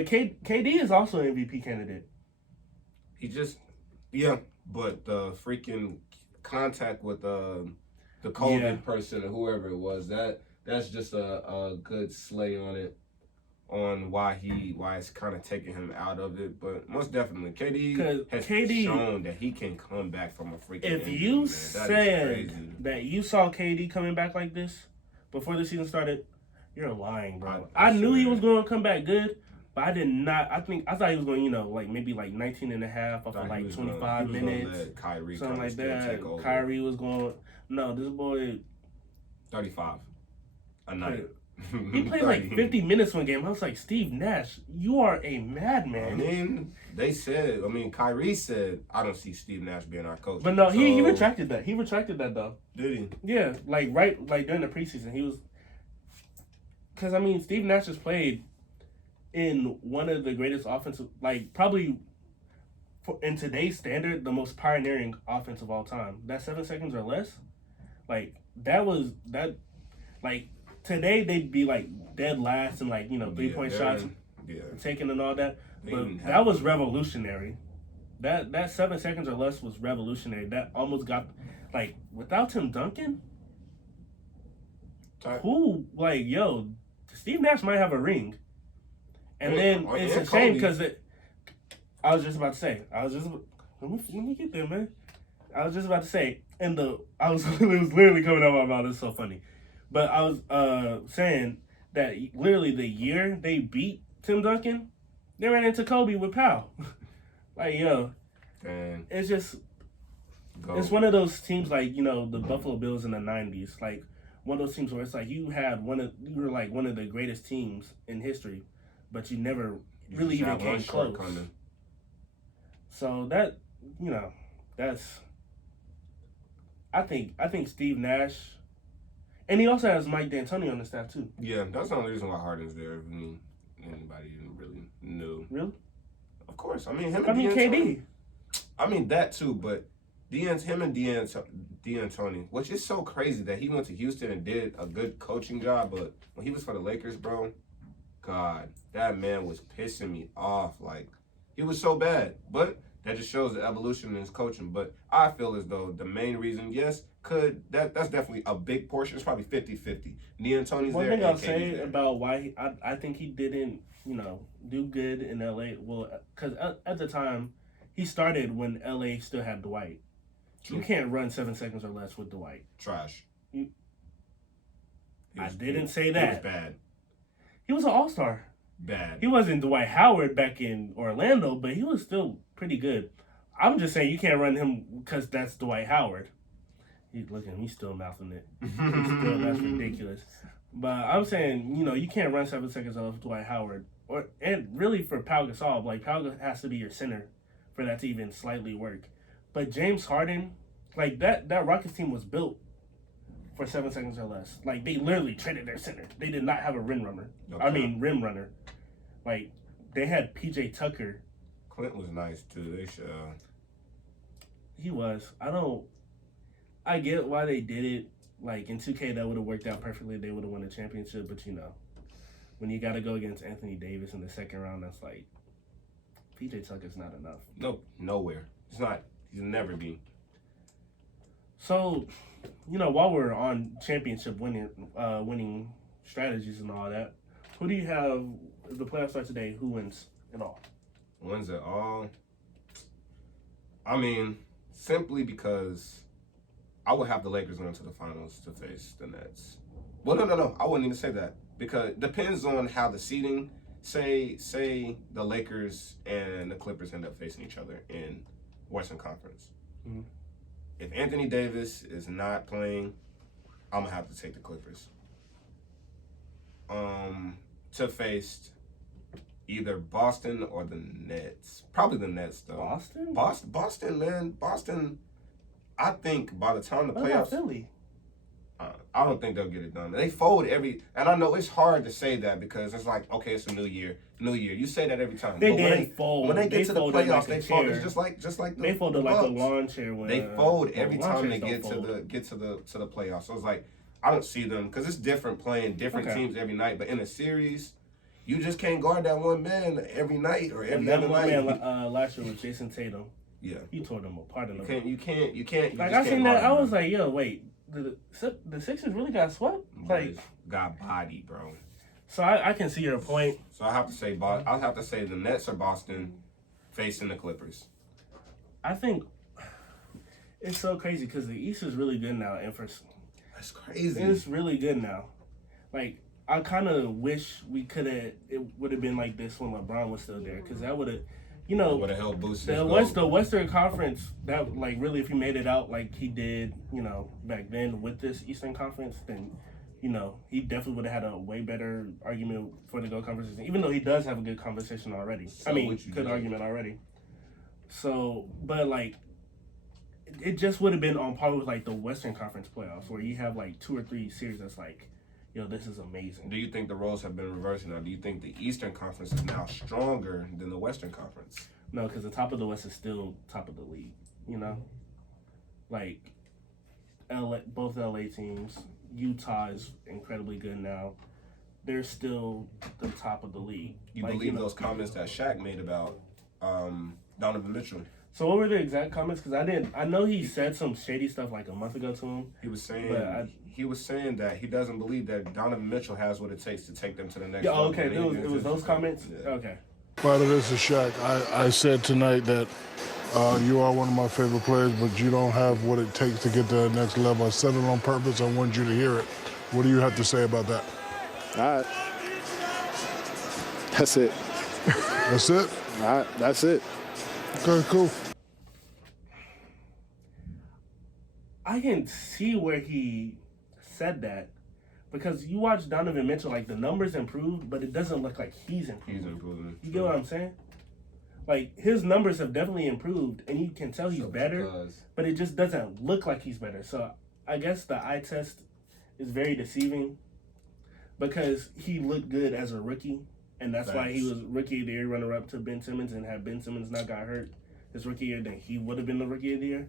KD is also an MVP candidate. He just, yeah, but the freaking contact with the COVID person or whoever it was, that's just a good slay on it, on why it's kind of taking him out of it. But most definitely, KD has shown that he can come back from a freaking If injury, you man. said that you saw KD coming back like this before the season started, you're lying, bro. I knew he was going to come back good. But I did not. I thought he was going, like maybe like 19 and a half off of like 25 minutes. Kyrie something like that. Kyrie was going, no, this boy. 35 a night. He played like 50 minutes one game. I was like, Steve Nash, you are a madman. I mean, Kyrie said, I don't see Steve Nash being our coach. But no, he retracted that. He retracted that though. Did he? Yeah, like during the preseason. He was. Because, I mean, Steve Nash has played in one of the greatest offensive, like probably in today's standard, the most pioneering offense of all time. That 7 seconds or less, like like today they'd be like dead last and like 3-point shots taken and all that. But that was revolutionary. That 7 seconds or less was revolutionary. That almost got like without Tim Duncan, Steve Nash might have a ring. And then it's a shame because I was just about to say, let me get there, man. I was just about to say, it was literally coming out of my mouth. It's so funny. But I was saying that literally the year they beat Tim Duncan, they ran into Kobe with Powell. It's just, it's one of those teams like, the Buffalo Bills in the 90s. Like, one of those teams where it's like you were like one of the greatest teams in history, but you never really even came close. So that, that's. I think Steve Nash, and he also has Mike D'Antoni on the staff too. Yeah, that's the only reason why Harden's there. I mean, anybody didn't really know. Really? Of course. I mean, KD. I mean that too, but him and D'Antoni, which is so crazy that he went to Houston and did a good coaching job, but when he was for the Lakers, bro, God, that man was pissing me off. Like, he was so bad. But that just shows the evolution in his coaching. But I feel as though the main reason, that's definitely a big portion. It's probably 50-50. D'Antoni's One there. thing I'll say about why I think he didn't, do good in LA, well, because at the time, he started when LA still had Dwight. True. You can't run 7 seconds or less with Dwight. Trash. I didn't say that. He was bad. He was an all-star. Bad. He wasn't Dwight Howard back in Orlando, but he was still pretty good. I'm just saying you can't run him because that's Dwight Howard. Look at him, he's still mouthing it. That's ridiculous. But I'm saying, you can't run 7 seconds off Dwight Howard. And really for Pau Gasol, like Pau has to be your center for that to even slightly work. But James Harden, like that Rockets team was built for 7 seconds or less. Like they literally traded their center. They did not have a rim runner. Okay. Rim runner. Like, they had PJ Tucker. Clint was nice too. They should. He was. I get why they did it. Like, in 2K, that would have worked out perfectly. They would have won the championship. But, when you got to go against Anthony Davis in the second round, that's like, PJ Tucker's not enough. Nope, nowhere. It's not. He'll never be. So, while we're on championship winning strategies and all that, who do you have, if the playoffs start today, who wins it all? Wins it all? I mean, simply because I would have the Lakers going to the finals to face the Nets. Well, no. I wouldn't even say that. Because it depends on how the seeding, say the Lakers and the Clippers end up facing each other in Western Conference. Mm-hmm. If Anthony Davis is not playing, I'm going to have to take the Clippers. To face either Boston or the Nets. Probably the Nets, though. Boston, man. Boston, I think by the time the what about playoffs... Philly? I don't think they'll get it done. They fold and I know it's hard to say that because it's like, okay, it's a new year. You say that every time. They did fold. When they get to the playoffs, like they fold. It's just like they folded like a lawn chair. They fold every time they get to the playoffs. So it's like I don't see them because it's different playing different teams every night. But in a series, you just can't guard that one man every night or every other night. Man, last year with Jason Tatum. Yeah, he tore them apart. You can't. Like I seen that, I was like, yo, wait. The Sixers really got swept? Like, got body, bro. So I can see your point. So I have to say, I'll have to say the Nets or Boston facing the Clippers. I think it's so crazy because the East is really good now, and that's crazy. It's really good now. Like I kind of wish it would have been like this when LeBron was still there because that would have. Would have helped boost the Western Conference, that like really if he made it out like he did, back then with this Eastern Conference, then, he definitely would have had a way better argument for the GOAT conversation, even though he does have a good conversation already. Good argument already. So, but like, it just would have been on par with like the Western Conference playoffs where you have like 2 or 3 series that's like, this is amazing. Do you think the roles have been reversed now? Do you think the Eastern Conference is now stronger than the Western Conference? No, because the top of the West is still top of the league. Like both LA teams. Utah is incredibly good now. They're still the top of the league. You believe those comments that Shaq made about Donovan Mitchell? So what were the exact comments? Because I know he said some shady stuff like a month ago to him. He was saying that he doesn't believe that Donovan Mitchell has what it takes to take them to the next level. Okay, it was those comments? Yeah. Okay. Part of this is Shaq. I said tonight that you are one of my favorite players, but you don't have what it takes to get to the next level. I said it on purpose. I wanted you to hear it. What do you have to say about that? All right. That's it. That's it? All right, that's it. Okay, cool. I can see where he said that because you watch Donovan Mitchell, like the numbers improved, but it doesn't look like he's improved. He's improving. You get what I'm saying? Like his numbers have definitely improved, and you can tell he's better, but it just doesn't look like he's better. So I guess the eye test is very deceiving because he looked good as a rookie, and that's why he was Rookie of the Year runner-up to Ben Simmons, and had Ben Simmons not got hurt his rookie year, then he would have been the Rookie of the Year.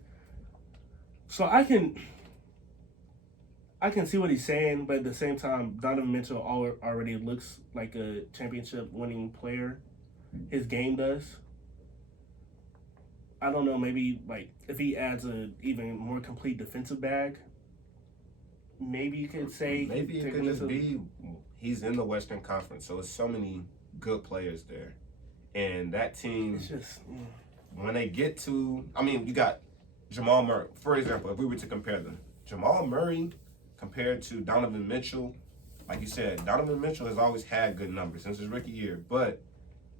So I can see what he's saying, but at the same time, Donovan Mitchell already looks like a championship-winning player. His game does. I don't know, maybe like if he adds a even more complete defensive bag, maybe you could say maybe it could just be he's in the Western Conference, so it's so many good players there, and that team. It's just when they get to, you got Jamal Murray, for example. If we were to compare them, Jamal Murray compared to Donovan Mitchell, like you said, Donovan Mitchell has always had good numbers since his rookie year, but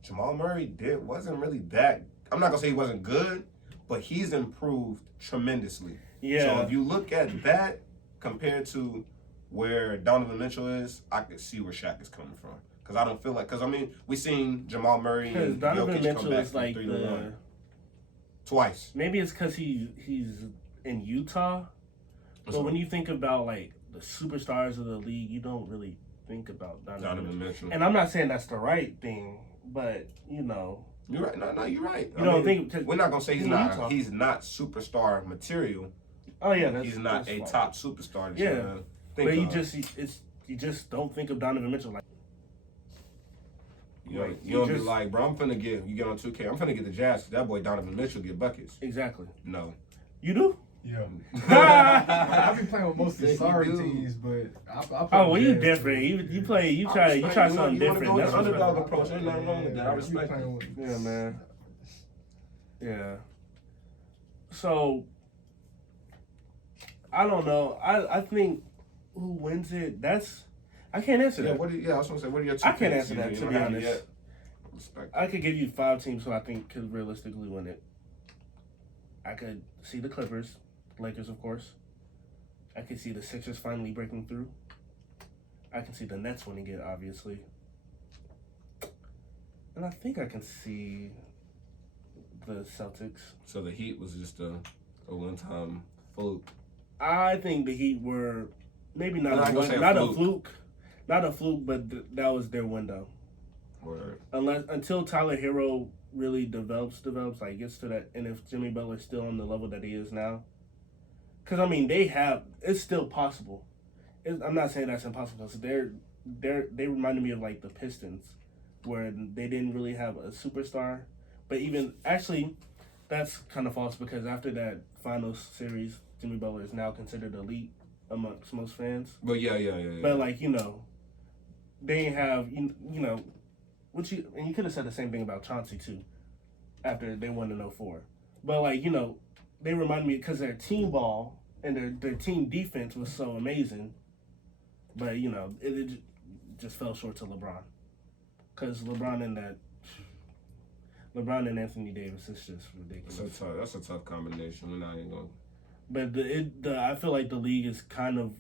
Jamal Murray wasn't really that. I'm not gonna say he wasn't good, but he's improved tremendously. Yeah. So if you look at that compared to where Donovan Mitchell is, I could see where Shaq is coming from. Because I don't feel like, we seen Jamal Murray and Donovan Jokic Mitchell come back is like from 3-1 twice. Maybe it's because he's in Utah. But when you think about like the superstars of the league, you don't really think about Donovan Mitchell. And I'm not saying that's the right thing, but you know. You're right. No, you're right. You don't think we're not gonna say he's not. He's not superstar material. Oh yeah, he's not a top superstar. Yeah, but you just don't think of Donovan Mitchell like. You don't be like, bro, you get on 2K, I'm finna get the Jazz. That boy Donovan Mitchell get buckets. Exactly. No. You do? Yeah. I've been playing with most of the sorry teams, but I you different. You try something different. That's the underdog approach. Ain't nothing wrong with that. I respect it. Yeah, man. Yeah. So I don't know. I think who wins it, I can't answer that. I was gonna say, what are your two I can't picks? answer that, to be honest. Respect. I could give you 5 teams who I think could realistically win it. I could see the Clippers, Lakers, of course. I could see the Sixers finally breaking through. I can see the Nets winning it, obviously. And I think I can see the Celtics. So the Heat was just a one-time fluke. I think the Heat were maybe not a fluke, but that was their window. Word. Until Tyler Hero really develops, like gets to that, and if Jimmy Butler's still on the level that he is now, because I mean it's still possible. I'm not saying that's impossible. So they reminded me of like the Pistons, where they didn't really have a superstar, but even actually, that's kind of false because after that finals series, Jimmy Butler is now considered elite amongst most fans. But yeah. But like they didn't have and you could have said the same thing about Chauncey too, after they won in 2004. But like they remind me because their team ball and their team defense was so amazing. But it just fell short to LeBron, because LeBron and Anthony Davis is just ridiculous. That's a tough combination. We're not even going. But I feel like the league is kind of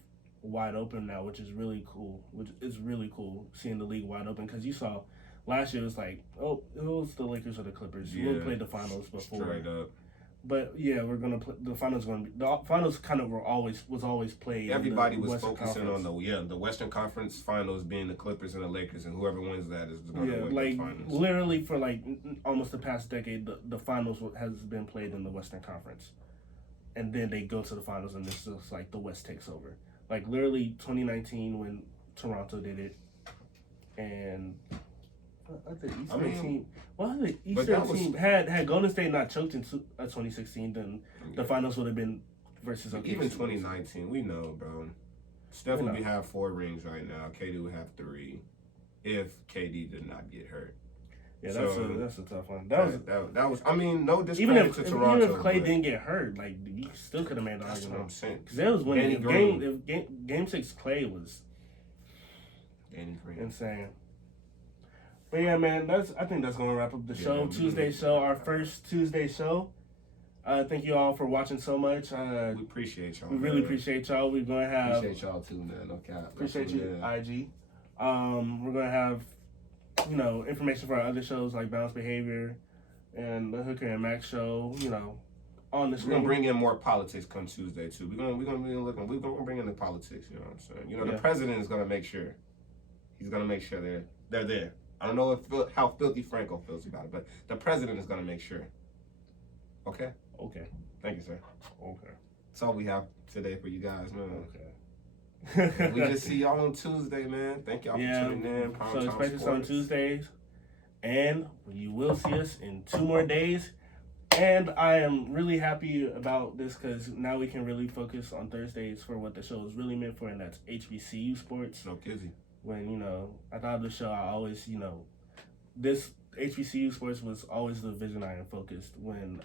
wide open now, which is really cool. Which is really cool seeing the league wide open, because you saw last year it was like, oh, it was the Lakers or the Clippers. Yeah, we played the finals before. Straight up. But yeah, we're gonna play the finals. The finals kind of was always played. Everybody was focusing on the Western Conference finals being the Clippers and the Lakers, and whoever wins that is going to win the finals. Literally for like almost the past decade, the finals has been played in the Western Conference, and then they go to the finals, and it's just like the West takes over. Like literally 2019 when Toronto did it, and the Eastern team had Golden State not choked in 2016, then the finals would have been versus OKC. Even 2019, we know, bro. Steph would have 4 rings right now. KD would have 3 if KD did not get hurt. Yeah, that's a tough one. That was. I mean, no discredit to Toronto. Even if Clay didn't get hurt, like you still could have made the argument. That's what I'm saying. Because that was when game 6 Clay was insane. But yeah, man, I think that's gonna wrap up the show. Tuesday show, our first Tuesday show. Thank you all for watching so much. We appreciate y'all. We really appreciate y'all. We're gonna have appreciate y'all too, man. No cap. Appreciate you, IG. We're gonna have information for our other shows like Balanced Behavior and the Hooker and Max show. On this. We're gonna bring in more politics come Tuesday too. We're gonna bring in the politics. You know what I'm saying? The president is gonna make sure. He's gonna make sure they're there. I don't know how filthy Franco feels about it, but the president is going to make sure. Okay? Okay. Thank you, sir. Okay. That's all we have today for you guys, man. Okay. We just see y'all on Tuesday, man. Thank y'all for tuning in. So expect us on Tuesdays. And you will see us in 2 more days. And I am really happy about this because now we can really focus on Thursdays for what the show is really meant for, and that's HBCU sports. No kizzy. When, I thought of the show, I always, this HBCU sports was always the vision I focused when,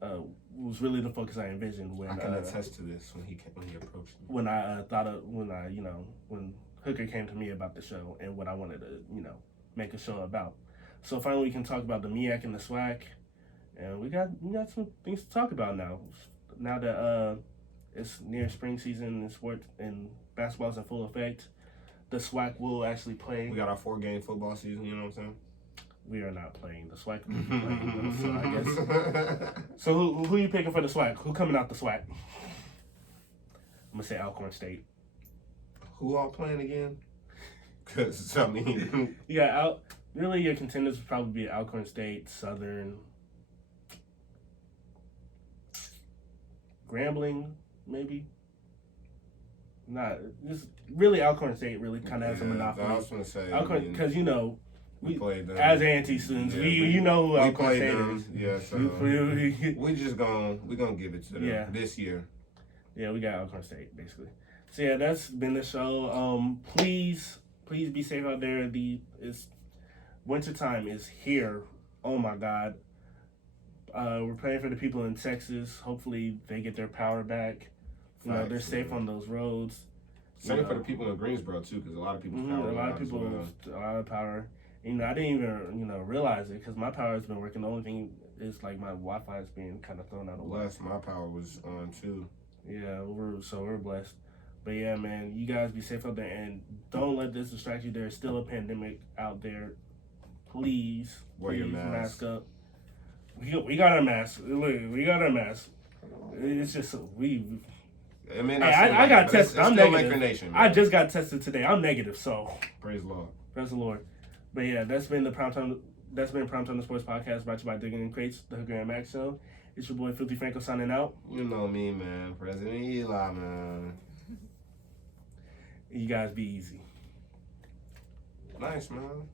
was really the focus I envisioned when. I can attest to this when he approached me. When when Hooker came to me about the show and what I wanted to, make a show about. So finally we can talk about the MEAC and the SWAC, and we got some things to talk about now. Now that it's near spring season in sports and basketball's in full effect, the SWAC will actually play. We got our 4-game football season, you know what I'm saying? We are not playing. The SWAC will be playing, so I guess. So who are you picking for the SWAC? Who coming out the SWAC? I'm going to say Alcorn State. Who all playing again? Because, I mean... Really, your contenders would probably be Alcorn State, Southern, Grambling, maybe. Just really Alcorn State really kind of has a monopoly. I was going to say. Alcorn, because, we played them. As A&T students, you know who Alcorn State is. Yeah, so we just we gonna give it to them this year. Yeah, we got Alcorn State, basically. So, yeah, that's been the show. Please be safe out there. Wintertime is here. Oh my God. We're praying for the people in Texas. Hopefully they get their power back. They're safe on those roads. Same for the people in Greensboro too, because a lot of people's power. A lot of power. I didn't even realize it because my power has been working. The only thing is like my Wi-Fi is being kind of thrown out of whack. My power was on too. Yeah, we're blessed. But yeah, man, you guys be safe out there and don't let this distract you. There's still a pandemic out there. Please wear your mask up. We got our mask. Look, we got our mask. It's just I got tested. I'm negative. Nation, I just got tested today. I'm negative. So praise the Lord. Praise the Lord. But yeah, that's been PrimeTime the Sports Podcast, brought to you by Digging in Crates, the Hooker and Max Show. It's your boy Filthy Franco signing out. You know me, man. President Eli, man. You guys be easy. Nice, man.